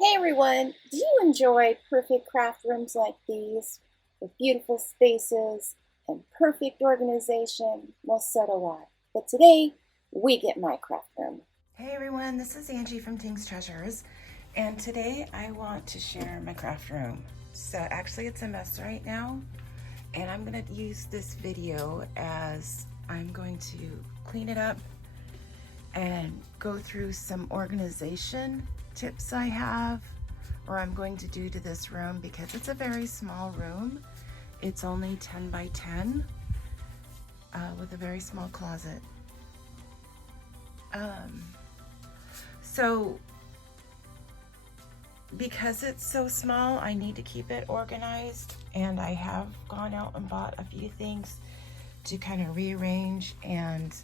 Hey everyone, do you enjoy perfect craft rooms like these with beautiful spaces and perfect organization? Well, so do I. But today we get my craft room. Hey everyone, this is Angie from Ting's Treasures, and today I want to share my craft room. So actually it's a mess right now, and I'm gonna use this video as I'm going to clean it up and go through some organization tips I have, or I'm going to do to this room because it's a very small room. It's only 10 by 10 with a very small closet. So because it's so small, I need to keep it organized, and I have gone out and bought a few things to kind of rearrange and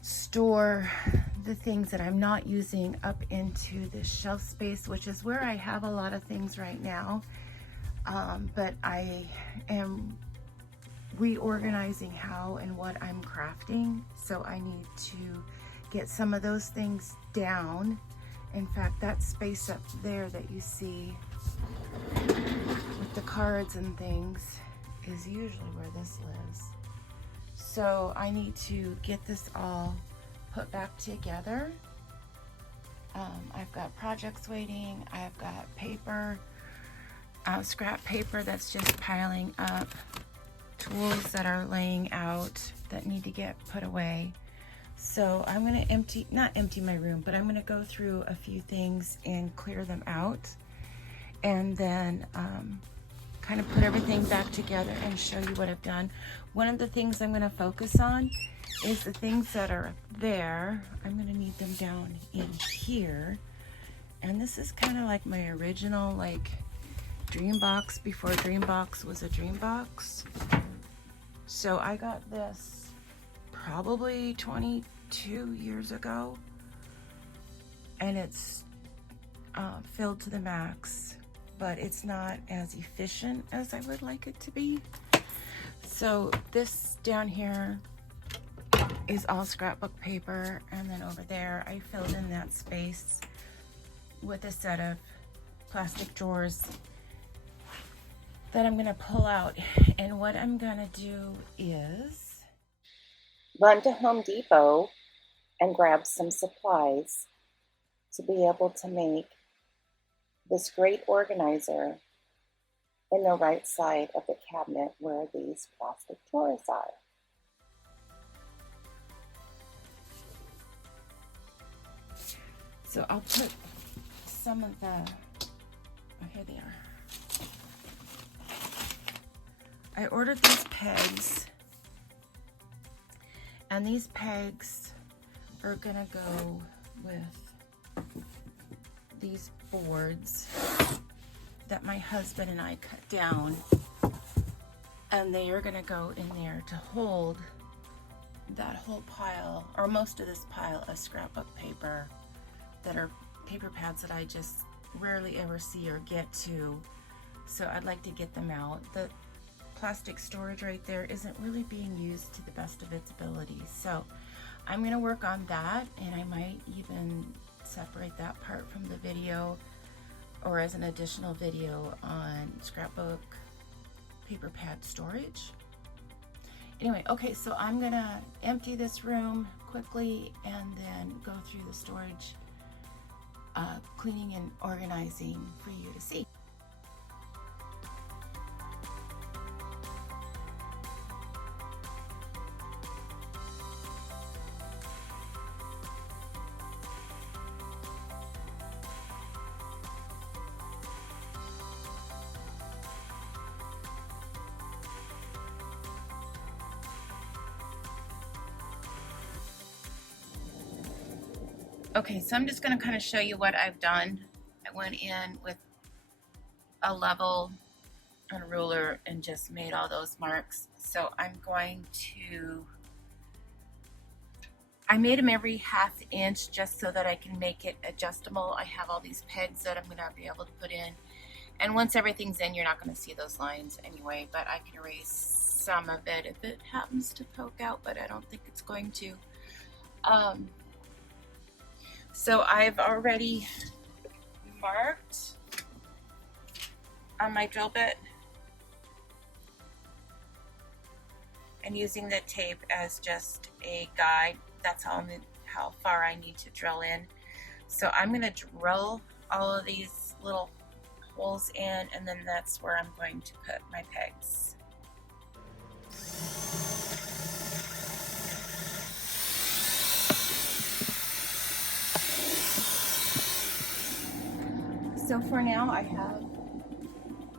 store the things that I'm not using up into this shelf space, which is where I have a lot of things right now. But I am reorganizing how and what I'm crafting, so I need to get some of those things down. In fact, that space up there that you see with the cards and things is usually where this lives. So I need to get this all put back together. I've got projects waiting. I've got paper, scrap paper that's just piling up, tools that are laying out that need to get put away. So I'm going to not empty my room, but I'm going to go through a few things and clear them out, and then kind of put everything back together and show you what I've done. One of the things I'm going to focus on is the things that are up there. I'm going to need them down in here. And this is kind of like my original dream box before dream box was a dream box. So I got this probably 22 years ago, and it's filled to the max, but it's not as efficient as I would like it to be. So this down here is all scrapbook paper, and then over there I filled in that space with a set of plastic drawers that I'm gonna pull out. And what I'm gonna do is Run to Home Depot and grab some supplies to be able to make this great organizer in the right side of the cabinet where these plastic drawers are. So I'll put some of the, oh, here they are. I ordered these pegs, and these pegs are gonna go with these boards that my husband and I cut down, and they are gonna go in there to hold that whole pile, or most of this pile of scrapbook paper that are paper pads that I just rarely ever see or get to. So I'd like to get them out. The plastic storage right there isn't really being used to the best of its ability. So I'm going to work on that, and I might even separate that part from the video or as an additional video on scrapbook paper pad storage. Anyway, okay, so I'm going to empty this room quickly and then go through the storage, cleaning and organizing for you to see. Okay, so I'm just going to kind of show you what I've done. I went in with a level and a ruler and just made all those marks. So I'm going to, I made them every ½ inch just so that I can make it adjustable. I have all these pegs that I'm going to be able to put in. And once everything's in, you're not going to see those lines anyway, but I can erase some of it if it happens to poke out, but I don't think it's going to. So I've already marked on my drill bit and using the tape as just a guide. That's how far I need to drill in. So I'm going to drill all of these little holes in, and then that's where I'm going to put my pegs. So for now I have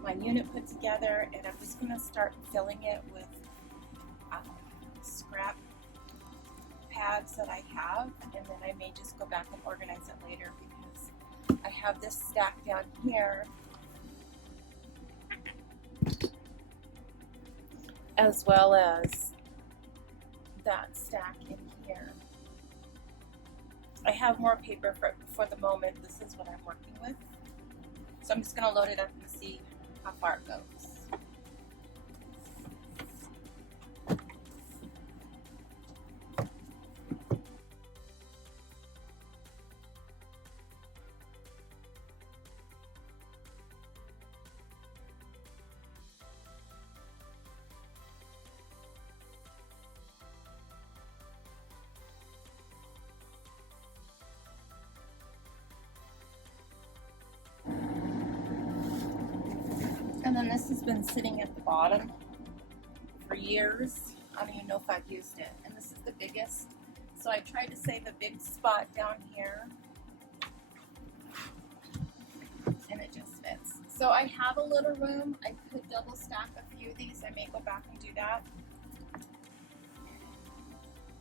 my unit put together, and I'm just going to start filling it with scrap pads that I have, and then I may just go back and organize it later because I have this stack down here as well as that stack in here. I have more paper for the moment. This is what I'm working with. So I'm just going to load it up and see how far it goes. And then this has been sitting at the bottom for years. I don't even know if I've used it. And this is the biggest. So I tried to save a big spot down here. And it just fits. So I have a little room. I could double stack a few of these. I may go back and do that.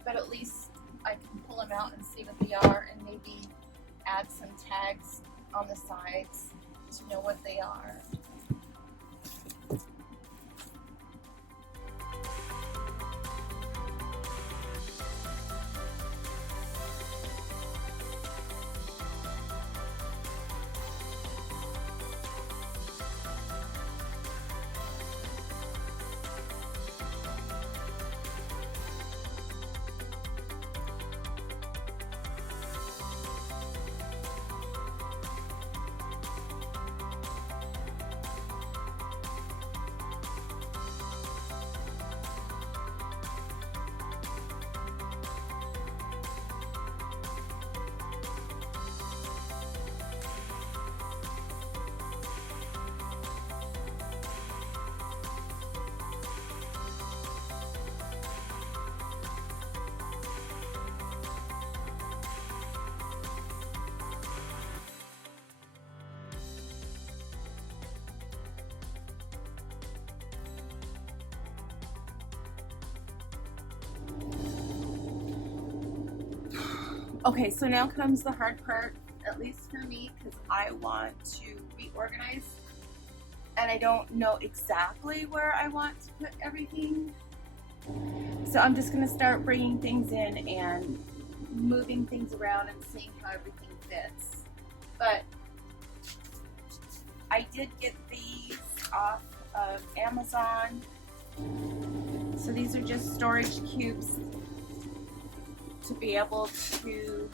But at least I can pull them out and see what they are, and maybe add some tags on the sides to know what they are. Okay, so now comes the hard part, at least for me, because I want to reorganize and I don't know exactly where I want to put everything. So I'm just going to start bringing things in and moving things around and seeing how everything fits. But I did get these off of Amazon. So these are just storage cubes to be able to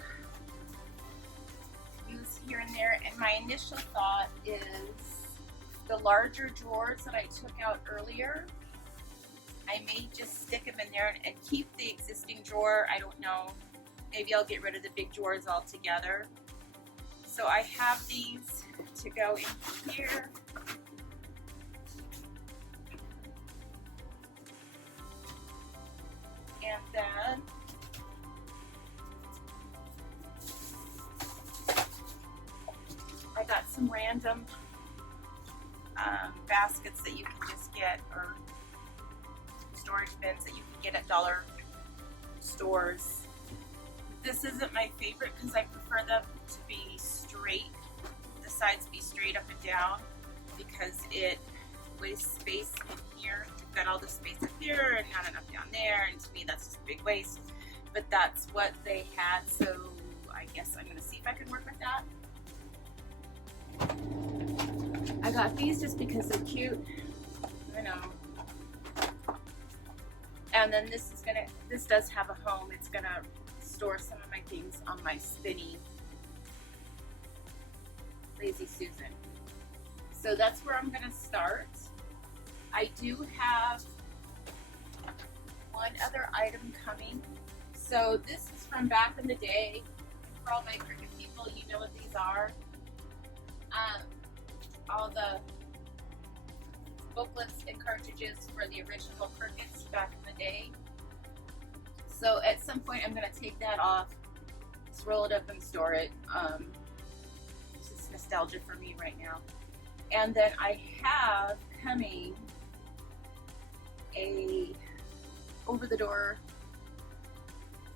use here and there. And my initial thought is the larger drawers that I took out earlier, I may just stick them in there and keep the existing drawer. I don't know. Maybe I'll get rid of the big drawers altogether. So I have these to go in here. And then I got some random baskets that you can just get, or storage bins that you can get at dollar stores. This isn't my favorite because I prefer them to be straight, the sides be straight up and down, because it wastes space in here. You've got all the space up here and not enough down there, and to me that's just a big waste. But that's what they had, so I guess I'm going to see if I can work with that. I got these just because they're cute, I know. And then this does have a home. It's gonna store some of my things on my spinny Lazy Susan. So that's where I'm going to start. I do have one other item coming. So this is from back in the day. For all my Cricut people, you know what these are. All the booklets and cartridges for the original Cricuts back in the day. So at some point I'm going to take that off, just roll it up and store it. It's just nostalgia for me right now. And then I have coming a over-the-door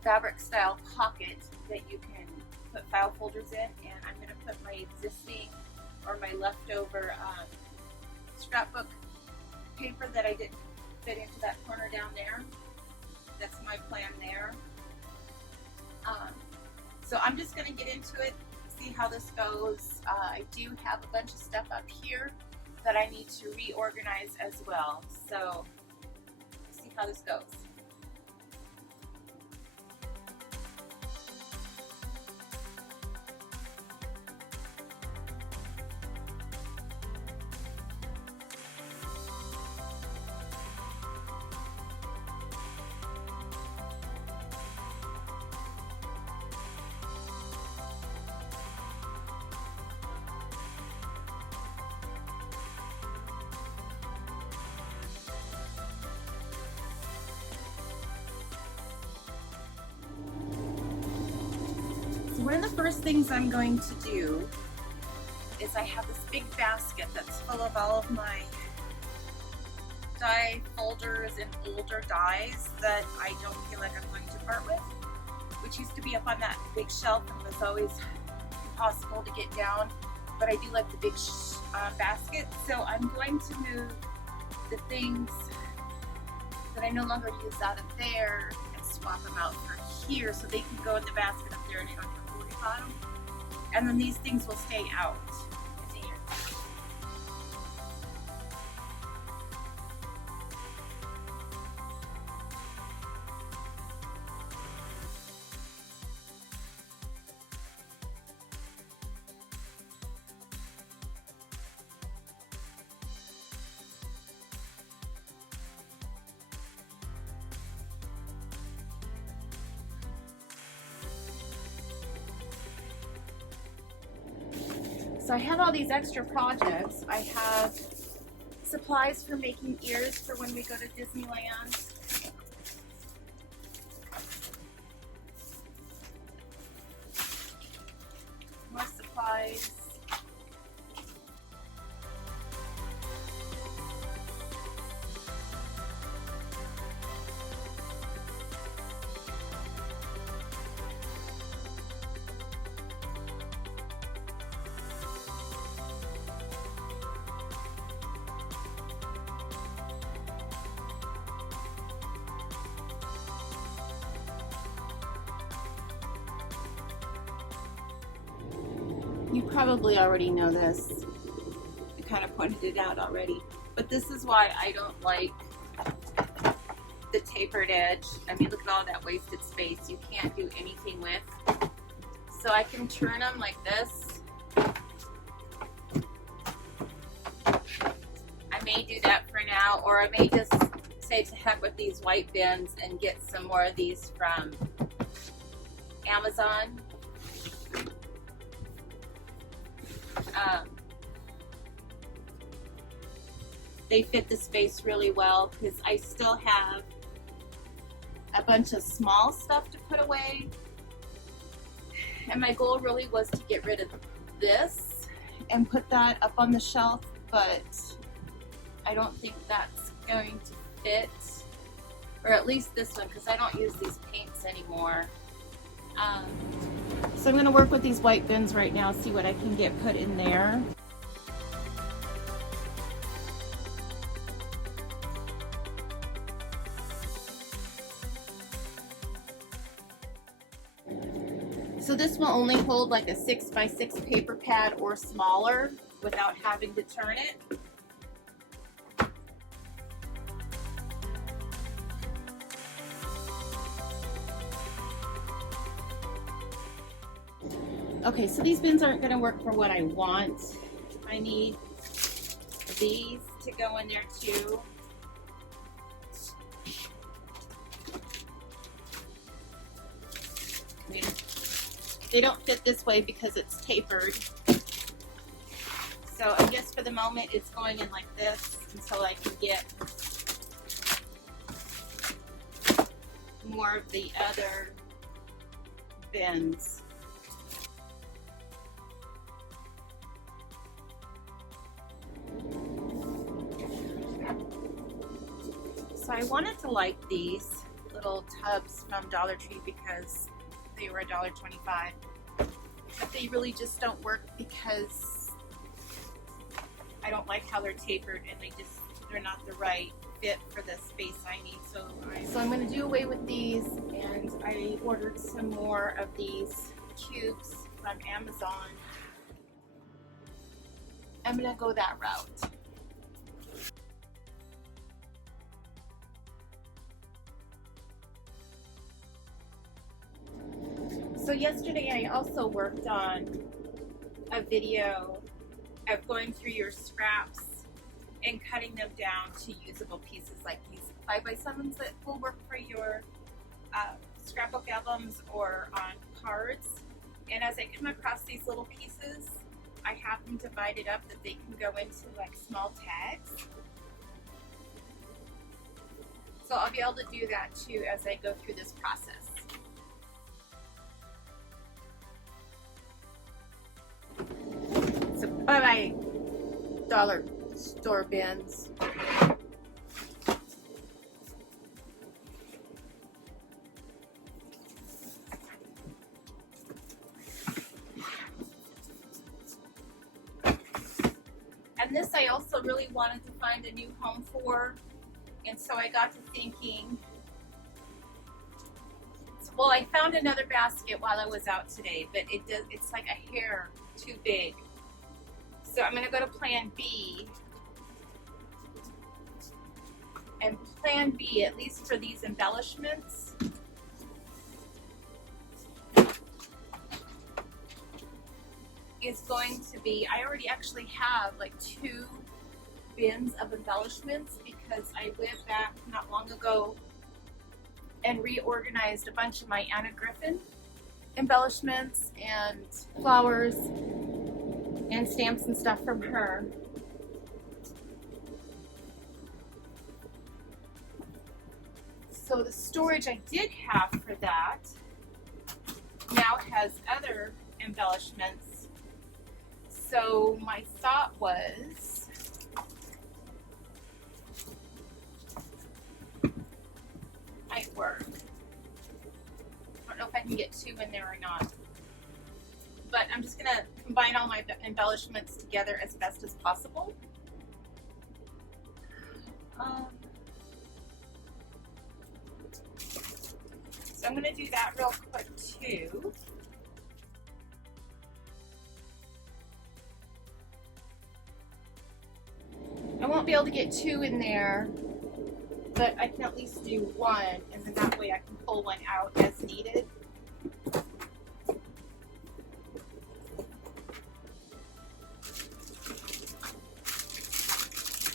fabric style pocket that you can put file folders in, and I'm going to put my existing or my leftover scrapbook paper that I didn't fit into that corner down there. That's my plan there. So I'm just going to get into it, see how this goes. I do have a bunch of stuff up here that I need to reorganize as well. So see how this goes. One of the first things I'm going to do is I have this big basket that's full of all of my die folders and older dies that I don't feel like I'm going to part with, which used to be up on that big shelf and was always impossible to get down, but I do like the big basket. So I'm going to move the things that I no longer use out of there and swap them out for here so they can go in the basket up there and I don't have to worry about them. And then these things will stay out. So I have all these extra projects. I have supplies for making ears for when we go to Disneyland. More supplies. You probably already know this. I kind of pointed it out already. But this is why I don't like the tapered edge. I mean, look at all that wasted space. You can't do anything with. So I can turn them like this. I may do that for now, or I may just say to heck with these white bins and get some more of these from Amazon. They fit the space really well because I still have a bunch of small stuff to put away, and my goal really was to get rid of this and put that up on the shelf, but I don't think that's going to fit, or at least this one, because I don't use these paints anymore. So I'm going to work with these white bins right now, see what I can get put in there. So this will only hold like a 6x6 paper pad or smaller without having to turn it. Okay, so these bins aren't gonna work for what I want. I need these to go in there too. They don't fit this way because it's tapered. So I guess for the moment it's going in like this until I can get more of the other bins. So I wanted to like these little tubs from Dollar Tree because they were $1.25, but they really just don't work because I don't like how they're tapered and they're not the right fit for the space I need. So I'm going to do away with these, and I ordered some more of these cubes from Amazon. I'm going to go that route. So yesterday I also worked on a video of going through your scraps and cutting them down to usable pieces like these 5x7s that will work for your scrapbook albums or on cards. And as I come across these little pieces, I have them divided up that they can go into like small tags. So I'll be able to do that too as I go through this process. So bye-bye dollar store bins. And this I also really wanted to find a new home for, and so I got to thinking, well, I found another basket while I was out today, but it's like a hair too big. So I'm going to go to plan B. And plan B, at least for these embellishments, is going to be, I already actually have like 2 bins of embellishments because I went back not long ago and reorganized a bunch of my Anna Griffin embellishments and flowers and stamps and stuff from her. So the storage I did have for that now has other embellishments. So my thought was might work. I don't know if I can get 2 in there or not. But I'm just going to combine all my embellishments together as best as possible. So I'm going to do that real quick too. I won't be able to get 2 in there, but I can at least do 1, and then that way I can pull 1 out as needed.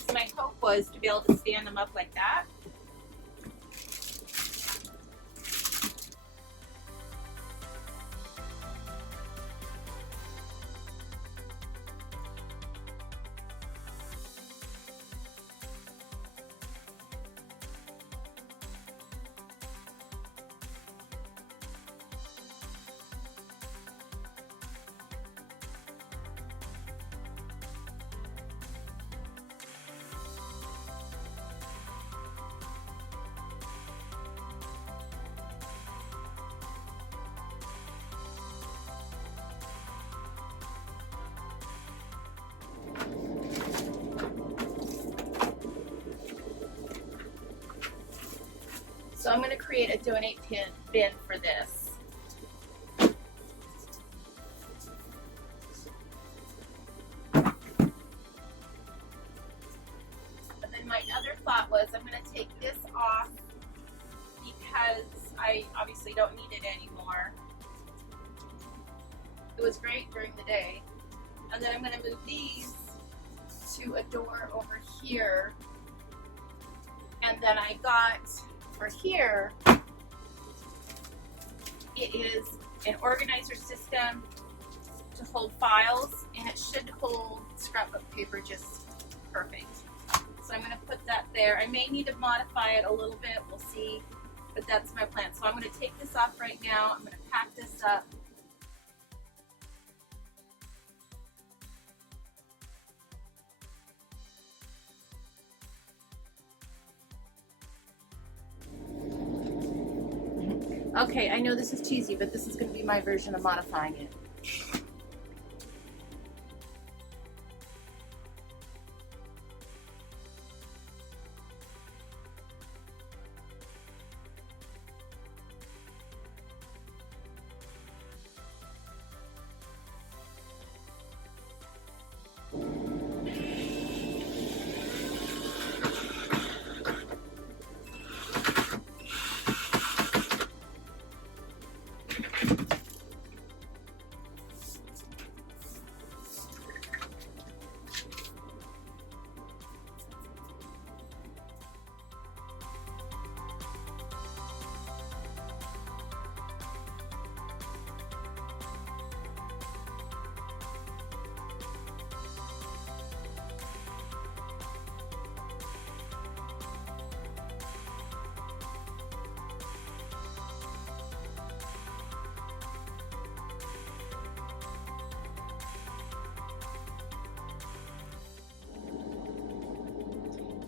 So my hope was to be able to stand them up like that. So I'm going to create a donate bin for this. But then my other thought was I'm going to take this off because I obviously don't need it anymore. It was great during the day. And then I'm going to move these to a door over here. And then I got for here, it is an organizer system to hold files, and it should hold scrapbook paper just perfect. So I'm going to put that there. I may need to modify it a little bit, we'll see, but that's my plan. So I'm going to take this off right now. I'm going to pack this up. Okay, I know this is cheesy, but this is going to be my version of modifying it.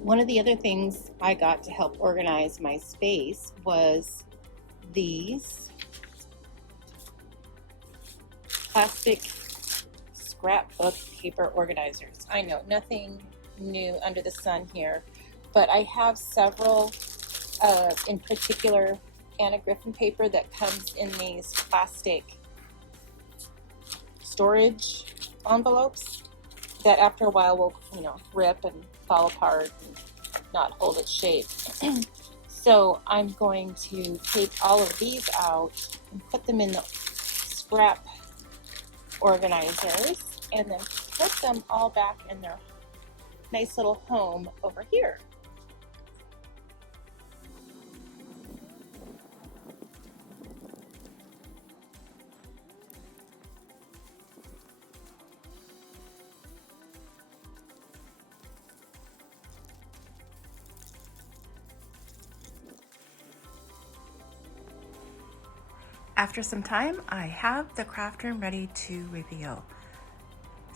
One of the other things I got to help organize my space was these plastic scrapbook paper organizers. I know, nothing new under the sun here, but I have several, in particular, Anna Griffin paper that comes in these plastic storage envelopes that after a while will, rip and fall apart and not hold its shape. So I'm going to take all of these out and put them in the scrap organizers and then put them all back in their nice little home over here. After some time, I have the craft room ready to reveal.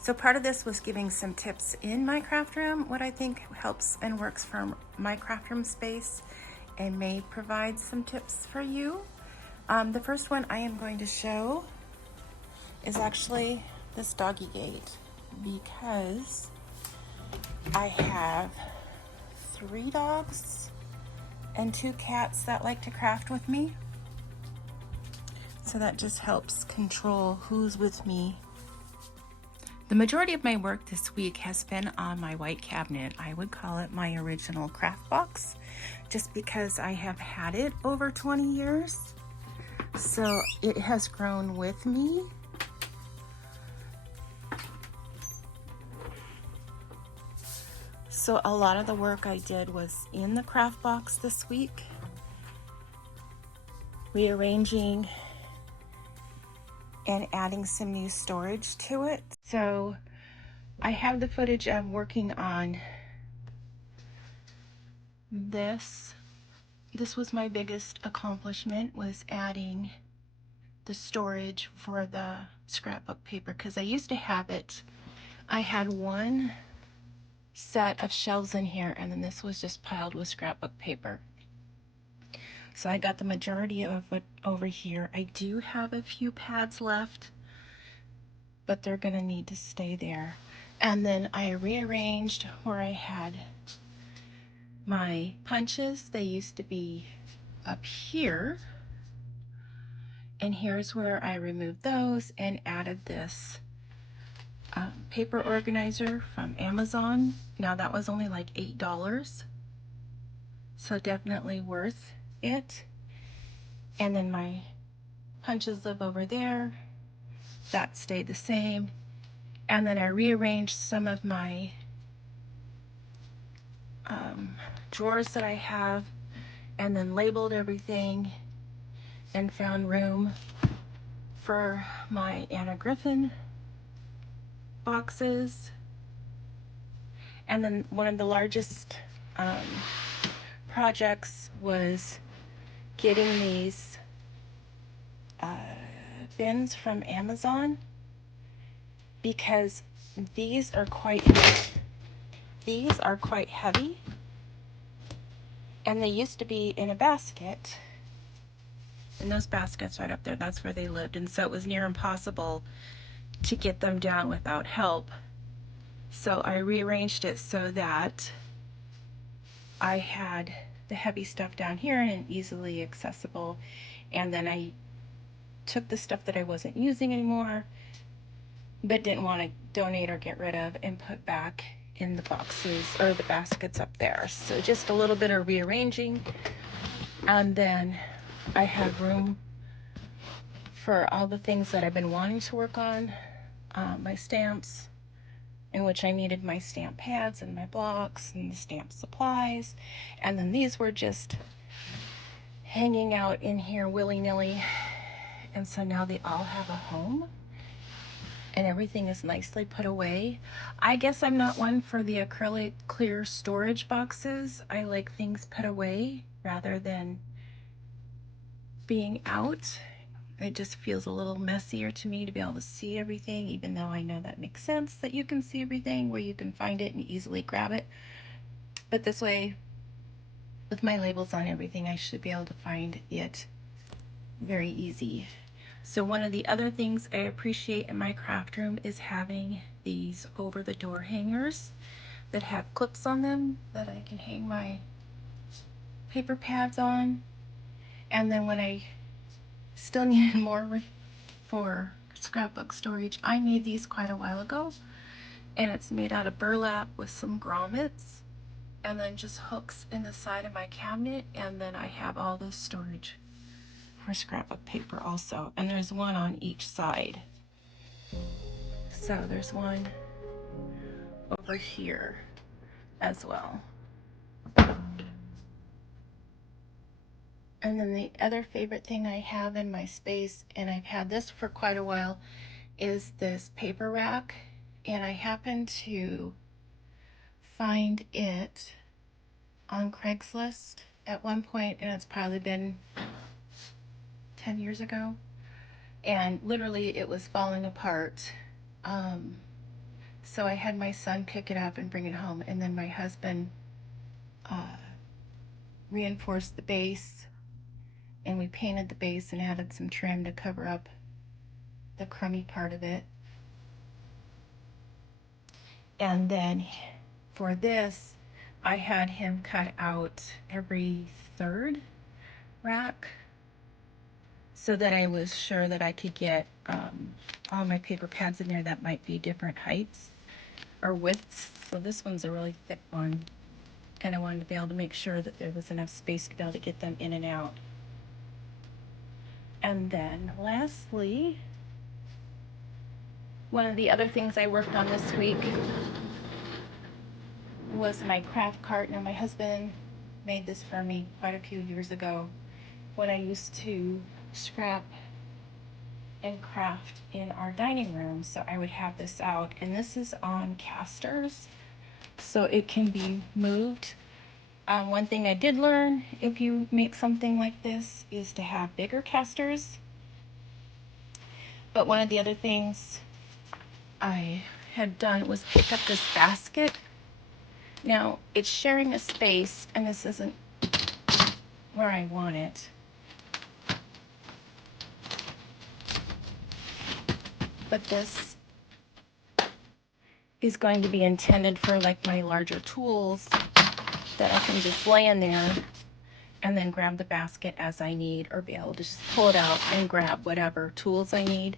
So part of this was giving some tips in my craft room, what I think helps and works for my craft room space, and may provide some tips for you. The first one I am going to show is actually this doggy gate, because I have 3 dogs and 2 cats that like to craft with me. So that just helps control who's with me. The majority of my work this week has been on my white cabinet. I would call it my original craft box, just because I have had it over 20 years. So it has grown with me. So a lot of the work I did was in the craft box this week, rearranging and adding some new storage to it. So I have the footage of working on this. This was my biggest accomplishment, was adding the storage for the scrapbook paper, because I used to have it. I had one set of shelves in here, and then this was just piled with scrapbook paper. So I got the majority of it over here. I do have a few pads left, but they're gonna need to stay there. And then I rearranged where I had my punches. They used to be up here, and here's where I removed those and added this paper organizer from Amazon. Now that was only like $8, so definitely worth it. And then my punches live over there, That stayed the same. And then I rearranged some of my drawers that I have, and then labeled everything and found room for my Anna Griffin boxes. And then one of the largest projects was getting these bins from Amazon, because these are quite heavy, and they used to be in a basket. And those baskets right up there, that's where they lived, and so it was near impossible to get them down without help. So I rearranged it so that I had the heavy stuff down here and easily accessible. And then I took the stuff that I wasn't using anymore but didn't want to donate or get rid of and put back in the boxes or the baskets up there. So just a little bit of rearranging, and then I have room for all the things that I've been wanting to work on. My stamps, in which I needed my stamp pads and my blocks and the stamp supplies. And then these were just hanging out in here willy-nilly. And so now they all have a home and everything is nicely put away. I guess I'm not one for the acrylic clear storage boxes. I like things put away rather than being out. It just feels a little messier to me to be able to see everything, even though I know that makes sense that you can see everything where you can find it and easily grab it. But this way, with my labels on everything, I should be able to find it very easy. So one of the other things I appreciate in my craft room is having these over the door hangers that have clips on them that I can hang my paper pads on. And then when I still needed more for scrapbook storage, I made these quite a while ago, and it's made out of burlap with some grommets and then just hooks in the side of my cabinet, and then I have all this storage for scrapbook paper also, and there's one on each side. So there's one over here as well. And then the other favorite thing I have in my space, and I've had this for quite a while, is this paper rack. And I happened to find it on Craigslist at one point, and it's probably been 10 years ago. And literally it was falling apart. So I had my son pick it up and bring it home, and then my husband reinforced the base, and we painted the base and added some trim to cover up the crummy part of it. And then for this, I had him cut out every third rack so that I was sure that I could get all my paper pads in there that might be different heights or widths. So this one's a really thick one, and I wanted to be able to make sure that there was enough space to be able to get them in and out. And then lastly, one of the other things I worked on this week was my craft cart. Now my husband made this for me quite a few years ago when I used to scrap and craft in our dining room. So I would have this out, and this is on casters, so it can be moved. One thing I did learn, if you make something like this, is to have bigger casters. But one of the other things I had done was pick up this basket. Now it's sharing a space, and this isn't where I want it. But this is going to be intended for like my larger tools that I can just lay in there and then grab the basket as I need, or be able to just pull it out and grab whatever tools I need.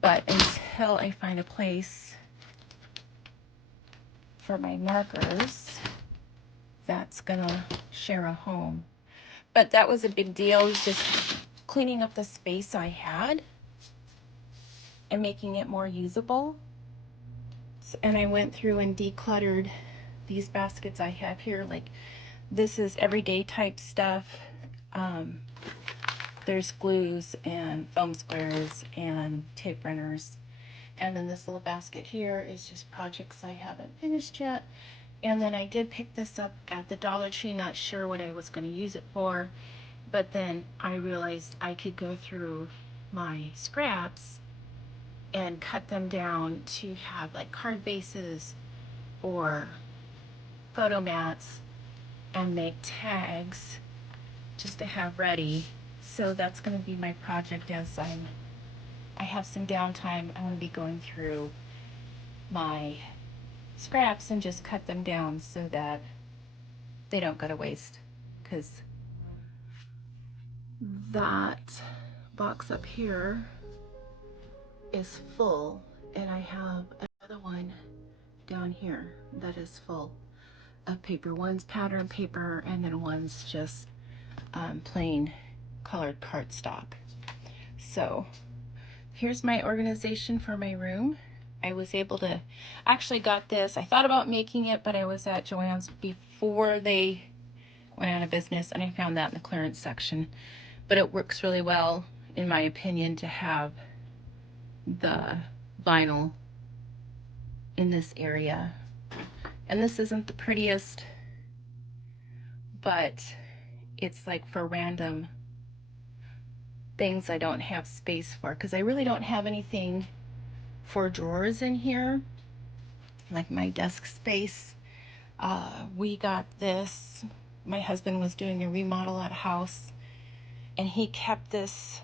But until I find a place for my markers, that's gonna share a home. But that was a big deal. It was just cleaning up the space I had and making it more usable. And I went through and decluttered these baskets I have here. Like, this is everyday type stuff. Um, there's glues and foam squares and tape runners. And then this little basket here is just projects I haven't finished yet. And then I did pick this up at the Dollar Tree, not sure what I was going to use it for. But then I realized I could go through my scraps and cut them down to have like card bases or photo mats and make tags just to have ready. So that's going to be my project as I have some downtime. I'm going to be going through my scraps and just cut them down so that they don't go to waste, because that box up here is full, and I have another one down here that is full of paper. One's pattern paper, and then one's just plain colored cardstock. So here's my organization for my room. I was able to actually got this. I thought about making it, but I was at Joann's before they went out of business, and I found that in the clearance section. But it works really well, in my opinion, to have the vinyl in this area. And this isn't the prettiest, but it's like for random things I don't have space for, because I really don't have anything for drawers in here, like my desk space. We got this. My husband was doing a remodel at a house, and he kept this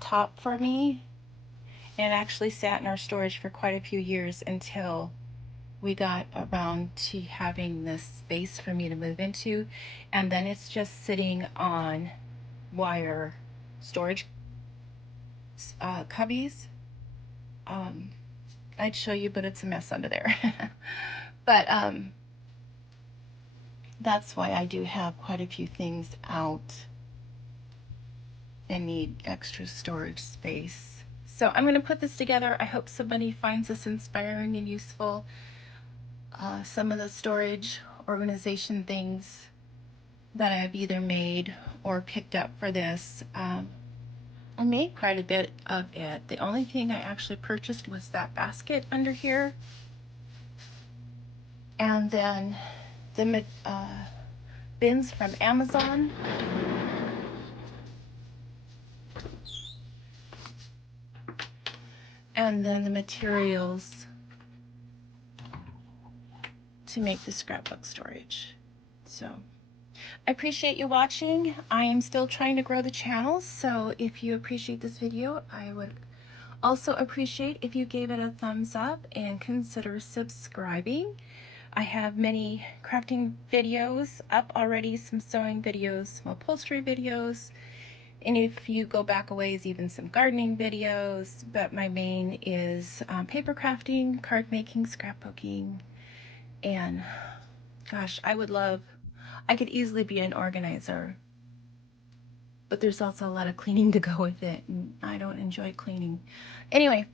top for me, and it actually sat in our storage for quite a few years until we got around to having this space for me to move into. And then it's just sitting on wire storage cubbies. um, I'd show you, but it's a mess under there. But that's why I do have quite a few things out and need extra storage space. So I'm going to put this together. I hope somebody finds this inspiring and useful. Some of the storage organization things that I've either made or picked up for this, I made quite a bit of it. The only thing I actually purchased was that basket under here, and then the bins from Amazon, and then the materials to make the scrapbook storage. So I appreciate you watching. I am still trying to grow the channel, so if you appreciate this video, I would also appreciate if you gave it a thumbs up and consider subscribing. I have many crafting videos up already, some sewing videos, some upholstery videos, and if you go back a ways, even some gardening videos. But my main is paper crafting, card making, scrapbooking, and gosh, I could easily be an organizer, but there's also a lot of cleaning to go with it, and I don't enjoy cleaning. Anyway,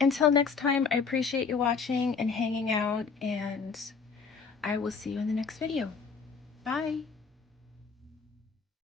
until next time, I appreciate you watching and hanging out, and I will see you in the next video. Bye.